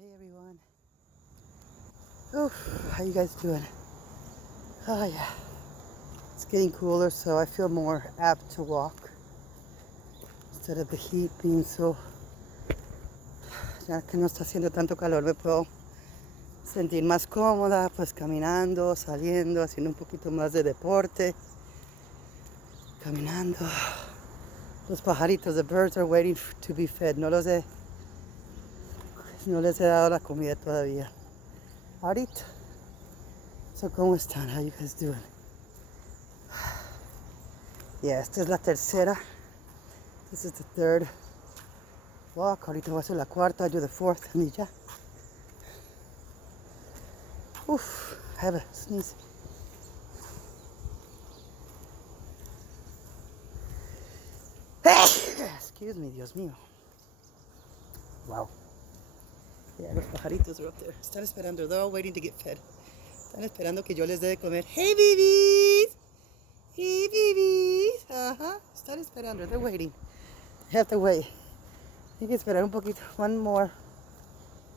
Hey everyone. Oh, how you guys doing? Oh yeah. It's getting cooler, so I feel more apt to walk. Instead of the heat being so... Ya que no está haciendo tanto calor, me puedo sentir más cómoda, pues caminando, saliendo, haciendo un poquito más de deporte. Caminando. Los pajaritos, the birds are waiting to be fed. No les he dado la comida todavía. Ahorita. So, ¿cómo están? How you guys doing? Yeah, esta es la tercera. This is the third walk. Ahorita voy a hacer la cuarta. I do the fourth. Y ya. Uf, I have a sneeze. Excuse me, Dios mío. Wow. Yeah, los pajaritos are up there. Están esperando. They're all waiting to get fed. Están esperando que yo les dé de comer. Hey, babies. Hey, babies. Están esperando. They're waiting. They have to wait. Hay que esperar un poquito. One more.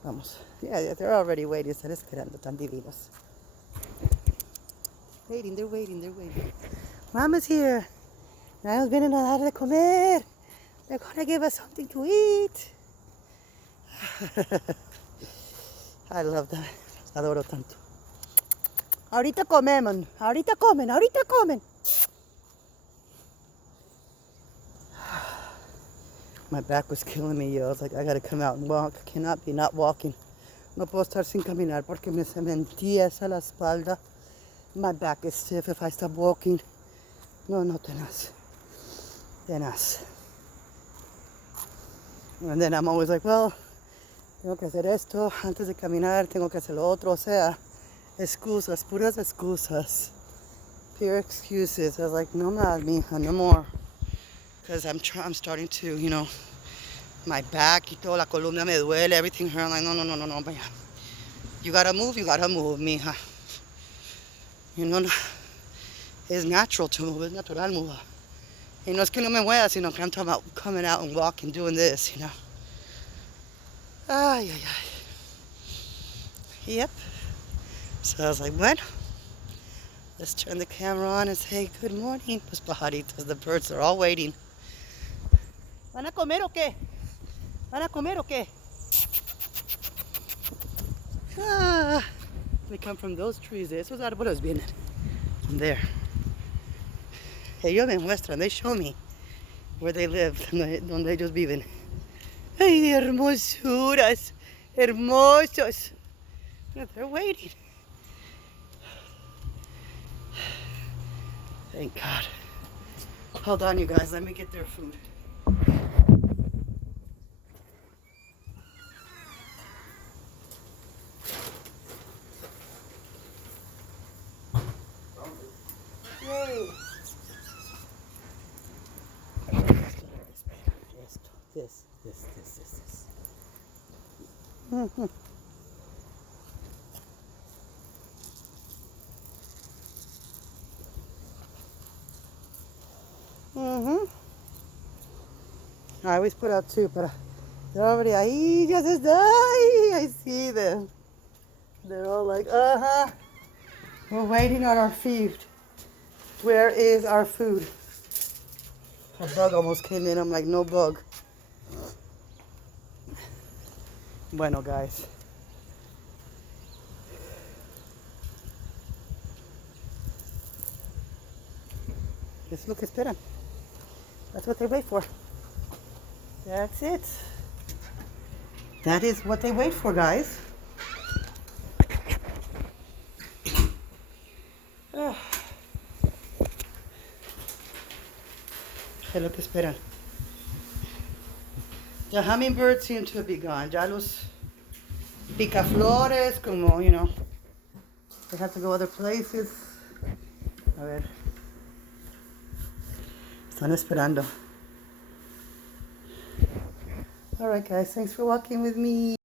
Vamos. Yeah, they're already waiting. Están esperando. Tan divinos. Waiting, they're waiting. Mama's here. Niall's vienen a dar de comer. They're gonna give us something to eat. I love them. Adoro tanto. Ahorita comen. My back was killing me, yo. I was like, I gotta come out and walk. I cannot be not walking. No puedo estar sin caminar porque me se me entiesa la espalda. My back is stiff if I stop walking. No, tenaz. And then I'm always like, well, tengo que hacer esto antes de caminar, tengo que hacer lo otro. O sea, excusas, puras excusas. Pure excuses. I was like, no más, mija, no more. Because I'm starting to, my back y toda la columna me duele, everything hurt. I'm like, no, vaya. You gotta move, mija. It's natural to move, es natural move. Y no es que no me mueva, sino que I'm talking about coming out and walking, doing this, Ay. Yep. So I was like, bueno, let's turn the camera on and say good morning. Los pajaritos, the birds are all waiting. ¿Van a comer o qué? They come from those trees. Esos árboles vienen from there. Ellos me muestran, they show me where they live, donde ellos viven. Ay, hermosuras, hermosos. They're waiting. Thank God. Hold on, you guys, let me get their food. Yay. This. I always put out two, but they're already ahí, ya se está. I see them. They're all like, we're waiting on our food. Where is our food? A bug almost came in. I'm like, no bug. Bueno, guys. Just look, esperan. That's what they wait for. That's it. That is what they wait for, guys. Es lo que esperan. The hummingbirds seem to be gone. Ya los picaflores, como, they have to go other places. A ver. Están esperando. All right, guys. Thanks for walking with me.